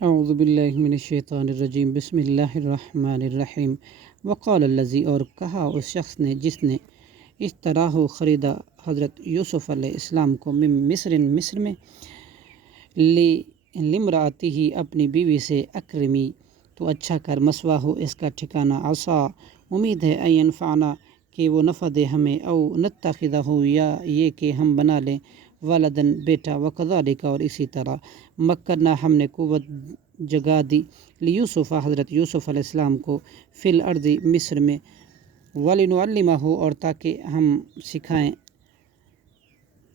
اعوذ باللہ من الشیطان الرجیم بسم اللہ الرحمن الرحیم وقال الذی، اور کہا اس شخص نے جس نے اشتراہ خریدا حضرت یوسف علیہ السلام کو من مصر میں لامرأتہ اپنی بیوی سے، اکرمی تو اچھا کر مثواہ اس کا ٹھکانہ، عسیٰ امید ہے، ان ینفعنا کہ وہ نفع دے ہمیں، او نتخذہ یا یہ کہ ہم بنا لیں، ولدن بیٹا، وکذالک اور اسی طرح، مکننا ہم نے قوت جگا دی، لیوسف حضرت یوسف علیہ السلام کو، فی الارض مصر میں، ولنعلمہ اور تاکہ ہم سکھائیں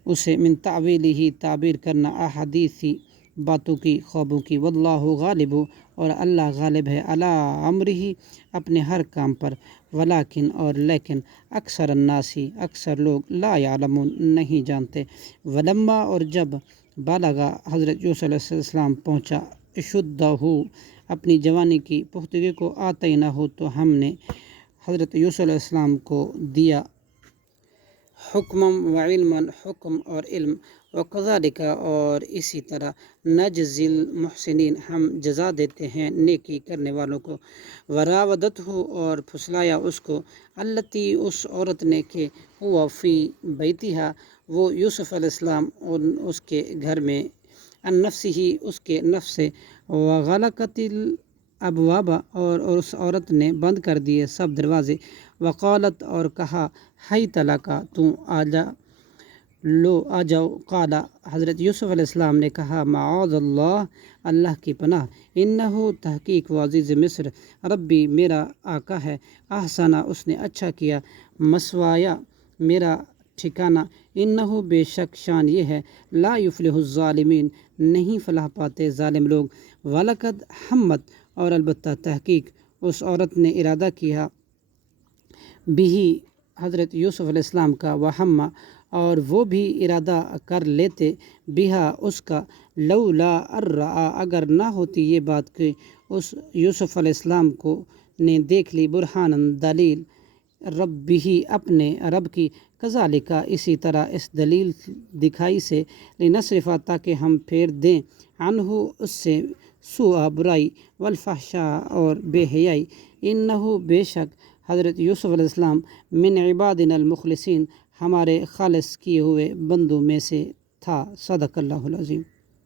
اسے، من تعویلہ تعبیر کرنا، احادیثی باتوں کی، خوابوں کی، واللہ غالب اور اللہ غالب ہے، علی امرہ اپنے ہر کام پر، ولیکن اور لیکن، اکثر الناس اکثر لوگ، لا یعلمون نہیں جانتے، ولما اور جب بالغا حضرت یوسف علیہ السلام پہنچا، اشدہ اپنی جوانی کی پختگی کو، آتینہ تو ہم نے حضرت یوسف علیہ السلام کو دیا، حکمم و علما حکم اور علم، وکذالک اور اسی طرح، نجزی المحسنین ہم جزا دیتے ہیں نیکی کرنے والوں کو، وراودتہ اور پھسلایا اس کو، التی اس عورت نے کہ، ہوا فی بیتہا وہ یوسف علیہ السلام اور اس کے گھر میں، ان نفسہ اس کے نفس سے، وغلقت الابواب اور اس عورت نے بند کر دیے سب دروازے، وقالت اور کہا، حیت لک تو آ جاؤ، قال حضرت یوسف علیہ السلام نے کہا، معاذ اللہ اللہ کی پناہ، انہ تحقیق وہ عزیز مصر، ربی میرا آقا ہے، احسنہ اس نے اچھا کیا، مثوایا میرا ٹھکانہ، انہ بے شک شان یہ ہے، لا یفلح الظالمین نہیں فلاح پاتے ظالم لوگ، ولقد ہمت اور البتہ تحقیق اس عورت نے ارادہ کیا، بھی حضرت یوسف علیہ السلام کا، وہمہ اور وہ بھی ارادہ کر لیتے، بہا اس کا، لولا الرآ اگر نہ ہوتی یہ بات کہ اس یوسف علیہ السلام کو نے دیکھ لی، برہان دلیل، ربہ اپنے رب کی، کذالک اسی طرح اس دلیل دکھائی سے، لنصرف تاکہ ہم پھیر دیں، عنہ اس سے، سوء برائی، والفحشاء اور بے حیائی، انہ بے شک حضرت یوسف علیہ السلام، من عبادنا المخلصین ہمارے خالص کیے ہوئے بندوں میں سے تھا، صدق اللہ العظیم۔